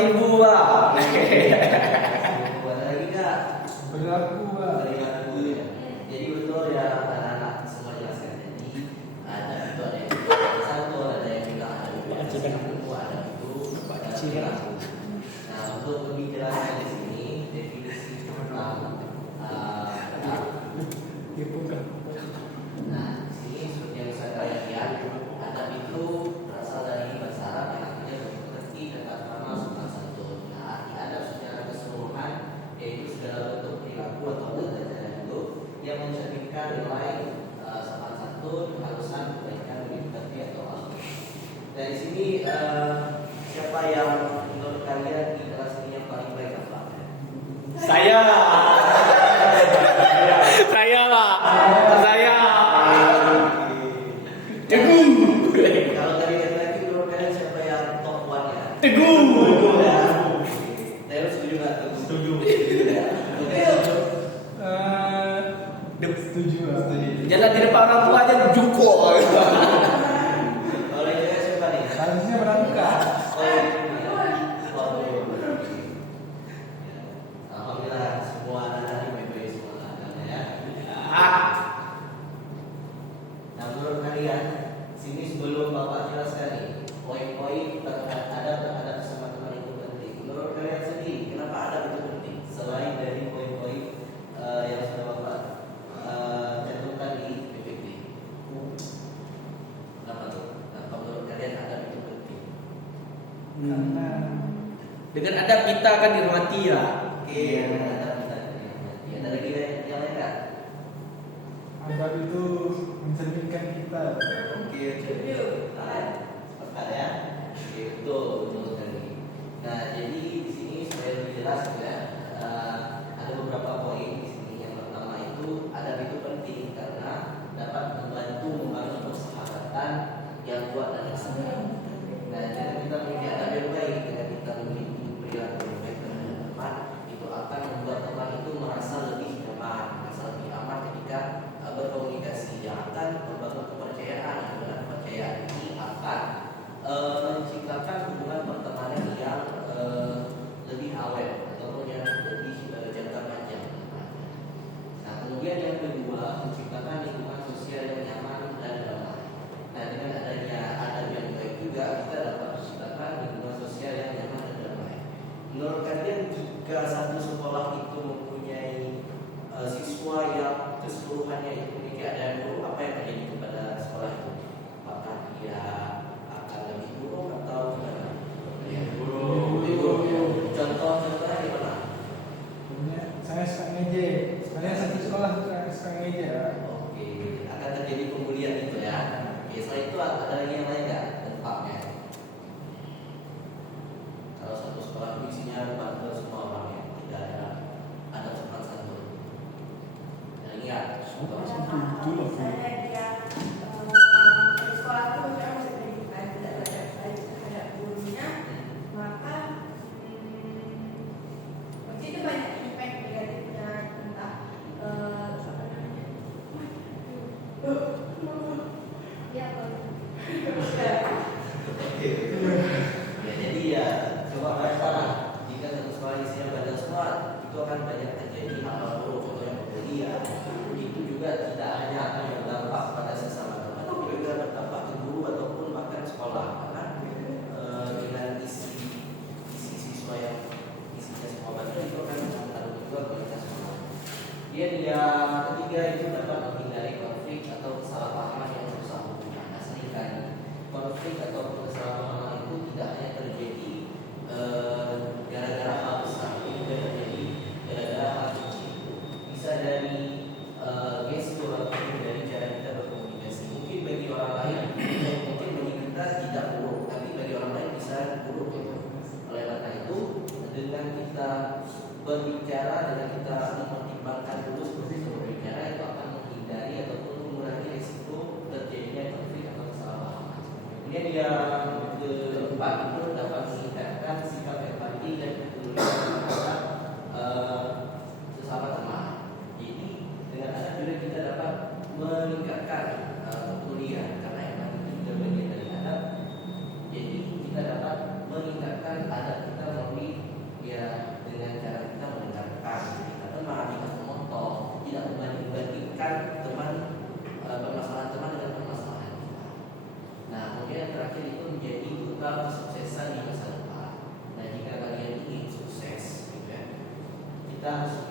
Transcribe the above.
5.000 Pak. Ada lagi nggak? Berlaku, Pak. Perilaku ya. Jadi betul ya anak-anak semua jelaskan. Jadi ada itu ada yang bilang satu, ada yang bilang ada dua, ada itu, ada perilaku. Nah untuk lebih jelasnya di sini definisi tentang nah sini seperti yang saya lihat adab itu berasal dari bahasa Arab yang artinya mengerti dan tak ramah sopan santun. Nah arti adab secara keseluruhan yaitu segala bentuk perilaku atau tata hidup yang mencerminkan nilai sopan santun, kehalusan, kebaikan, budi atau akhlak. Dari sini siapa yang menurut kalian di kelas ini yang paling baik akhlaknya? Saya Pak. Saya. Teguh. Kalau dari laki-laki menurut kalian siapa yang top one-nya? Teguh. Ya. Saya setuju nggak? Setuju. Ya. Oke. Setuju, Pak. Jalan di depan orang tua aja juko. Kalau yang cewek siapa nih? Harusnya berangkat. Oh, ini. Alhamdulillah semua anak-anak baik-baik semua anak-anaknya ya. Nah menurut kalian sini sebelum bapak jelaskan nih poin-poin terhadap adab sama teman itu penting. Menurut kalian sendiri kenapa adab itu penting selain dari poin-poin yang sudah bapak cantumkan di PPT? Kenapa tuh? Kenapa menurut kalian adab itu penting? Karena Dengan adab kita akan dihormati ya. Oke, adab kita. Ada lagi yang lain nggak? adab itu mencerminkan kita. Oke, sepakat ya. Oke, betul sekali. Nah, jadi di sini supaya lebih jelas ya, ada beberapa poin di sini. Yang pertama itu adab itu penting karena dapat membantu membangun persahabatan yang kuat dan sehat. Nah, jika kita memiliki adab yang baik, jika kita memiliki perilaku yang baik terhadap teman, itu akan membuat teman itu merasa lebih nyaman, merasa lebih aman ketika berkomunikasi, yang akan membangun kepercayaan. Dengan kepercayaan ini akan menciptakan hubungan pertemanan yang lebih awet ataupun yang lebih jangka panjang. Nah, kemudian yang kedua, menciptakan lingkungan sosial yang nyaman dan damai. Nah, dengan adanya adab yang baik juga kita dapat menciptakan lingkungan sosial yang nyaman dan damai. Menurut kalian jika satu sekolah itu mempunyai siswa yang keseluruhannya itu memiliki adab yang buruk, apa yang terjadi kepada sekolah itu? Apakah dia akan lebih buruk atau gimana? Lebih buruk ya. Contohnya gimana? Saya suka ngejek. Sekalian satu sekolah suka ngejek. Oke, akan terjadi pembulian itu ya. Oke, selain itu ada lagi yang lain nggak tempatnya? Kalau satu sekolah itu isinya bandel semua orang yang tidak ada sopan santun. Ada lagi nggak? Betul loh. Ya, jadi ya coba bayangkan jika satu sekolah isinya bandel semua, itu akan banyak terjadi hal buruk. Contohnya pembulian. Itu juga tidak hanya akan berdampak pada sesama teman, tapi juga berdampak ke guru ataupun bahkan sekolah. Karena dengan isi siswa yang isinya semua bandel itu akan mengaruh juga kualitas sekolah. Kemudian yang ketiga itu dapat menghindari konflik atau kesalahpahaman yang merusak hubungan. Nah, seringkali konflik atau kesalahpahaman itu tidak hanya terjadi gara-gara hal besar, tapi juga terjadi gara-gara hal kecil. Bisa dari gestur ataupun dari cara kita berkomunikasi. Mungkin bagi orang lain, mungkin bagi kita tidak buruk, tapi bagi orang lain bisa buruk gitu. Oleh karena itu, dengan kita berbicara, dengan kita mempertimbangkan dulu seperti itu berbicara, itu akan menghindari ataupun mengurangi risiko terjadinya konflik atau kesalahpahaman. Kemudian yang keempat itu dapat meningkatkan sikap empati dan kepedulian terhadap sesama teman. Jadi dengan adab juga kita dapat meningkatkan kepedulian karena empati itu juga bagian dari adab. Jadi kita dapat meningkatkan adab kita melalui kita harus